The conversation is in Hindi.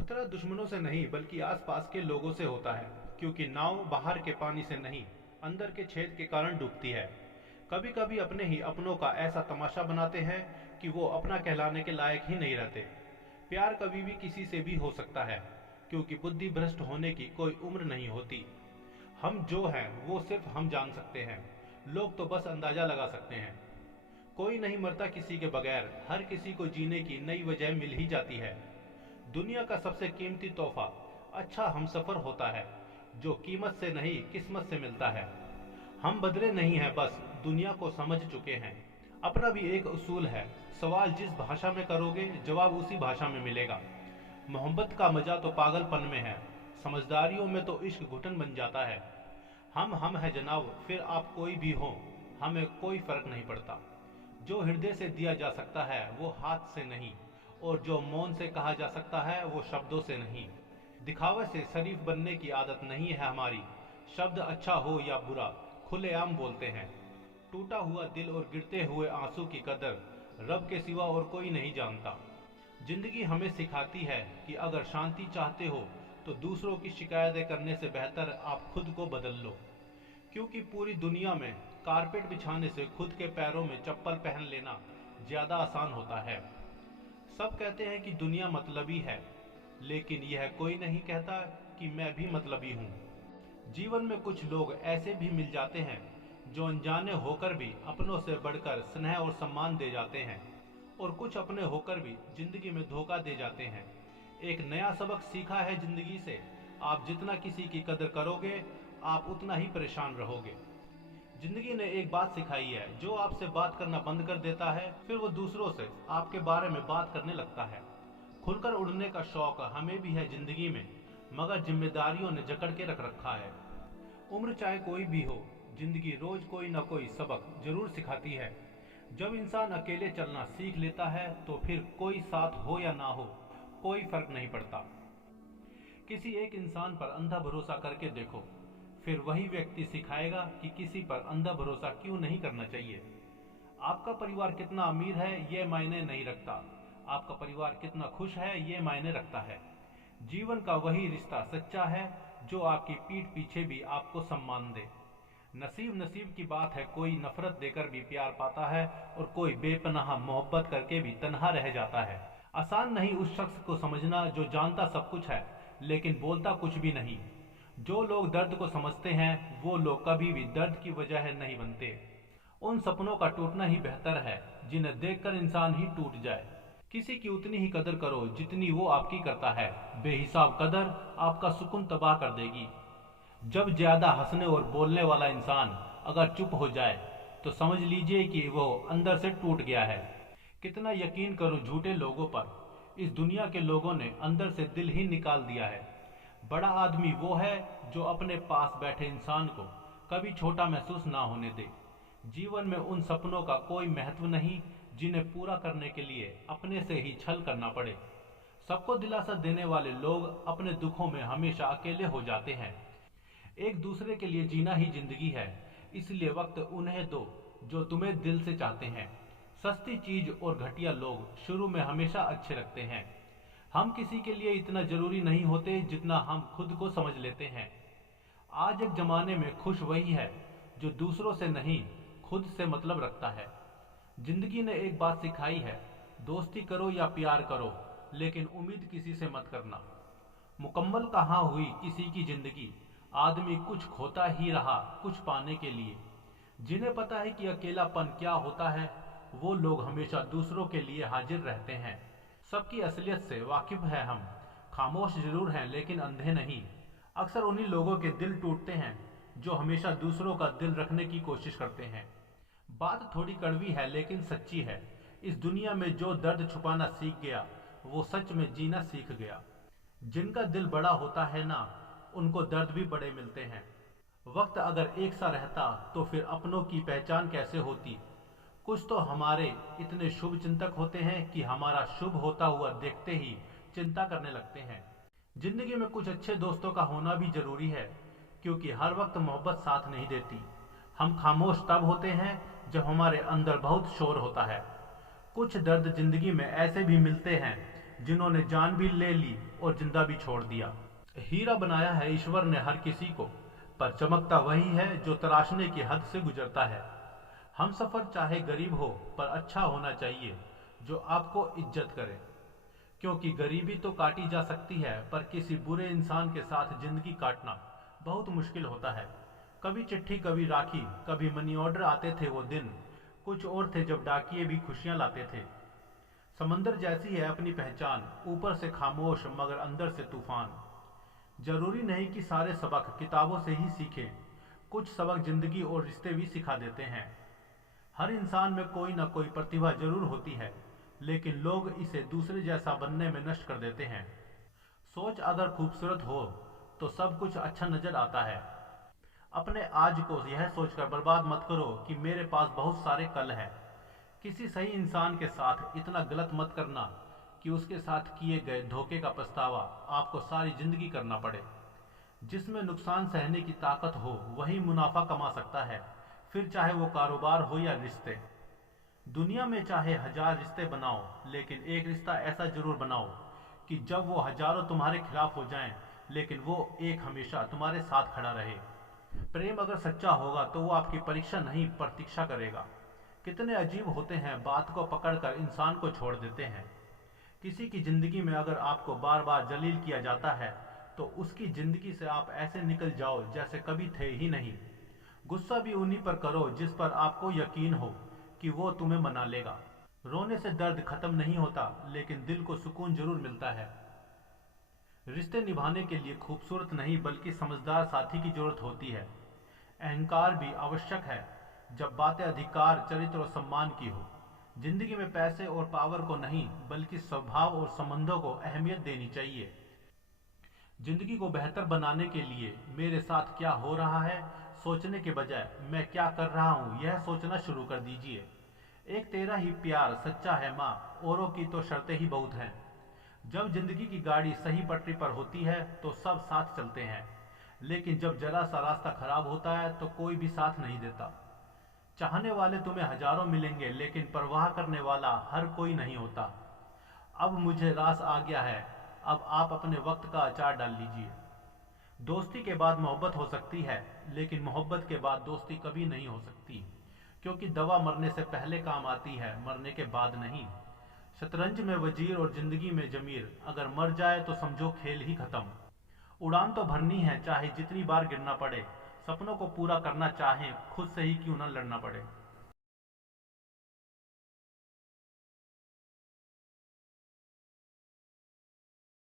खतरा दुश्मनों से नहीं बल्कि आसपास के लोगों से होता है, क्योंकि नाव बाहर के पानी से नहीं, अंदर के छेद के कारण डूबती है। कभी कभी अपने ही अपनों का ऐसा तमाशा बनाते हैं कि वो अपना कहलाने के लायक ही नहीं रहते। प्यार कभी भी किसी से भी हो सकता है, क्योंकि बुद्धि भ्रष्ट होने की कोई उम्र नहीं होती। हम जो हैं वो सिर्फ हम जान सकते हैं, लोग तो बस अंदाजा लगा सकते हैं। कोई नहीं मरता किसी के बगैर, हर किसी को जीने की नई वजह मिल ही जाती है। दुनिया का सबसे कीमती तोहफा अच्छा हमसफर होता है, जो कीमत से नहीं किस्मत से मिलता है। हम बदले नहीं हैं, बस दुनिया को समझ चुके हैं। अपना भी एक उसूल है, सवाल जिस भाषा में करोगे जवाब उसी भाषा में मिलेगा। मोहब्बत का मजा तो पागलपन में है, समझदारियों में तो इश्क घुटन बन जाता है। हम है जनाब, फिर आप कोई भी हो, हमें कोई फर्क नहीं पड़ता। जो हृदय से दिया जा सकता है वो हाथ से नहीं, और जो मौन से कहा जा सकता है वो शब्दों से नहीं। दिखावे से शरीफ बनने की आदत नहीं है हमारी, शब्द अच्छा हो या बुरा खुलेआम बोलते हैं। टूटा हुआ दिल और गिरते हुए आंसू की कदर रब के सिवा और कोई नहीं जानता। जिंदगी हमें सिखाती है कि अगर शांति चाहते हो तो दूसरों की शिकायतें करने से बेहतर आप खुद को बदल लो, क्योंकि पूरी दुनिया में कारपेट बिछाने से खुद के पैरों में चप्पल पहन लेना ज्यादा आसान होता है। सब कहते हैं कि दुनिया मतलबी है, लेकिन यह कोई नहीं कहता कि मैं भी मतलबी हूँ। जीवन में कुछ लोग ऐसे भी मिल जाते हैं जो अनजाने होकर भी अपनों से बढ़कर स्नेह और सम्मान दे जाते हैं, और कुछ अपने होकर भी जिंदगी में धोखा दे जाते हैं। एक नया सबक सीखा है जिंदगी से, आप जितना किसी की कदर करोगे आप उतना ही परेशान रहोगे। जिंदगी ने एक बात सिखाई है, जो आपसे बात करना बंद कर देता है फिर वो दूसरों से आपके बारे में बात करने लगता है। खुलकर उड़ने का शौक हमें भी है जिंदगी में, मगर जिम्मेदारियों ने जकड़ के रख रखा है। उम्र चाहे कोई भी हो, जिंदगी रोज कोई न कोई सबक जरूर सिखाती है। जब इंसान अकेले चलना सीख लेता है तो फिर कोई साथ हो या ना हो कोई फर्क नहीं पड़ता। किसी एक इंसान पर अंधा भरोसा करके देखो, फिर वही व्यक्ति सिखाएगा कि किसी पर अंधा भरोसा क्यों नहीं करना चाहिए। आपका परिवार कितना अमीर है ये मायने नहीं रखता, आपका परिवार कितना खुश है ये मायने रखता है। जीवन का वही रिश्ता सच्चा है जो आपकी पीठ पीछे भी आपको सम्मान दे। नसीब की बात है, कोई नफरत देकर भी प्यार पाता है और कोई बेपनाह मोहब्बत करके भी तन्हा रह जाता है। आसान नहीं उस शख्स को समझना जो जानता सब कुछ है लेकिन बोलता कुछ भी नहीं। जो लोग दर्द को समझते हैं वो लोग कभी भी दर्द की वजह नहीं बनते। उन सपनों का टूटना ही बेहतर है जिन्हें देखकर इंसान ही टूट जाए। किसी की उतनी ही कदर करो जितनी वो आपकी करता है, बेहिसाब कदर आपका सुकून तबाह कर देगी। जब ज्यादा हंसने और बोलने वाला इंसान अगर चुप हो जाए तो समझ लीजिए कि वो अंदर से टूट गया है। कितना यकीन करो झूठे लोगों पर, इस दुनिया के लोगों ने अंदर से दिल ही निकाल दिया है। बड़ा आदमी वो है जो अपने पास बैठे इंसान को कभी छोटा महसूस ना होने दे। जीवन में उन सपनों का कोई महत्व नहीं जिन्हें पूरा करने के लिए अपने से ही छल करना पड़े। सबको दिलासा देने वाले लोग अपने दुखों में हमेशा अकेले हो जाते हैं। एक दूसरे के लिए जीना ही जिंदगी है, इसलिए वक्त उन्हें दो जो तुम्हें दिल से चाहते हैं। सस्ती चीज और घटिया लोग शुरू में हमेशा अच्छे लगते हैं। हम किसी के लिए इतना जरूरी नहीं होते जितना हम खुद को समझ लेते हैं। आज एक जमाने में खुश वही है जो दूसरों से नहीं खुद से मतलब रखता है। जिंदगी ने एक बात सिखाई है, दोस्ती करो या प्यार करो लेकिन उम्मीद किसी से मत करना। मुकम्मल कहाँ हुई किसी की जिंदगी, आदमी कुछ खोता ही रहा कुछ पाने के लिए। जिन्हें पता है कि अकेलापन क्या होता है वो लोग हमेशा दूसरों के लिए हाजिर रहते हैं। सबकी असलियत से वाकिफ है हम, खामोश जरूर हैं लेकिन अंधे नहीं। अक्सर उन्हीं लोगों के दिल टूटते हैं जो हमेशा दूसरों का दिल रखने की कोशिश करते हैं। बात थोड़ी कड़वी है लेकिन सच्ची है, इस दुनिया में जो दर्द छुपाना सीख गया वो सच में जीना सीख गया। जिनका दिल बड़ा होता है ना, उनको दर्द भी बड़े मिलते हैं। वक्त अगर एक सा रहता तो फिर अपनों की पहचान कैसे होती। कुछ तो हमारे इतने शुभ चिंतक होते हैं कि हमारा शुभ होता हुआ देखते ही चिंता करने लगते हैं। जिंदगी में कुछ अच्छे दोस्तों का होना भी जरूरी है, क्योंकि हर वक्त मोहब्बत साथ नहीं देती। हम खामोश तब होते हैं जब हमारे अंदर बहुत शोर होता है। कुछ दर्द जिंदगी में ऐसे भी मिलते हैं जिन्होंने जान भी ले ली और जिंदा भी छोड़ दिया। हीरा बनाया है ईश्वर ने हर किसी को, पर चमकता वही है जो तराशने की हद से गुजरता है। हम सफर चाहे गरीब हो पर अच्छा होना चाहिए, जो आपको इज्जत करे, क्योंकि गरीबी तो काटी जा सकती है पर किसी बुरे इंसान के साथ जिंदगी काटना बहुत मुश्किल होता है। कभी चिट्ठी, कभी राखी, कभी मनी ऑर्डर आते थे वो दिन। कुछ और थे जब डाकिये भी खुशियां लाते थे। समंदर जैसी है अपनी पहचान, ऊपर से खामोश मगर अंदर से तूफान। जरूरी नहीं कि सारे सबक किताबों से ही सीखें, कुछ सबक जिंदगी और रिश्ते भी सिखा देते हैं। हर इंसान में कोई ना कोई प्रतिभा जरूर होती है, लेकिन लोग इसे दूसरे जैसा बनने में नष्ट कर देते हैं। सोच अगर खूबसूरत हो तो सब कुछ अच्छा नजर आता है। अपने आज को यह सोचकर बर्बाद मत करो कि मेरे पास बहुत सारे कल है। किसी सही इंसान के साथ इतना गलत मत करना कि उसके साथ किए गए धोखे का पछतावा आपको सारी जिंदगी करना पड़े। जिसमें नुकसान सहने की ताकत हो वही मुनाफा कमा सकता है, फिर चाहे वो कारोबार हो या रिश्ते। दुनिया में चाहे 1000 रिश्ते बनाओ, लेकिन एक रिश्ता ऐसा जरूर बनाओ कि जब वो हजारों तुम्हारे खिलाफ हो जाएं, लेकिन वो एक हमेशा तुम्हारे साथ खड़ा रहे। प्रेम अगर सच्चा होगा तो वो आपकी परीक्षा नहीं प्रतीक्षा करेगा। कितने अजीब होते हैं, बात को पकड़कर इंसान को छोड़ देते हैं। किसी की जिंदगी में अगर आपको बार बार जलील किया जाता है तो उसकी जिंदगी से आप ऐसे निकल जाओ जैसे कभी थे ही नहीं। गुस्सा भी उन्हीं पर करो जिस पर आपको यकीन हो कि वो तुम्हें मना लेगा। रोने से दर्द खत्म नहीं होता, लेकिन दिल को सुकून जरूर मिलता है। रिश्ते निभाने के लिए खूबसूरत नहीं बल्कि समझदार साथी की जरूरत होती है। अहंकार भी आवश्यक है जब बातें अधिकार, चरित्र और सम्मान की हो। जिंदगी में पैसे और पावर को नहीं बल्कि स्वभाव और संबंधों को अहमियत देनी चाहिए। जिंदगी को बेहतर बनाने के लिए मेरे साथ क्या हो रहा है सोचने के बजाय मैं क्या कर रहा हूँ यह सोचना शुरू कर दीजिए। एक तेरा ही प्यार सच्चा है माँ, औरों की तो शर्तें ही बहुत हैं। जब जिंदगी की गाड़ी सही पटरी पर होती है तो सब साथ चलते हैं, लेकिन जब जरा सा रास्ता खराब होता है तो कोई भी साथ नहीं देता। चाहने वाले तुम्हें हजारों मिलेंगे, लेकिन परवाह करने वाला हर कोई नहीं होता। अब मुझे रास आ गया है, अब आप अपने वक्त का अचार डाल लीजिए। दोस्ती के बाद मोहब्बत हो सकती है, लेकिन मोहब्बत के बाद दोस्ती कभी नहीं हो सकती, क्योंकि दवा मरने से पहले काम आती है, मरने के बाद नहीं। शतरंज में वजीर और जिंदगी में जमीर, अगर मर जाए तो समझो खेल ही खत्म। उड़ान तो भरनी है चाहे जितनी बार गिरना पड़े, सपनों को पूरा करना चाहें खुद से ही क्यों न लड़ना पड़े।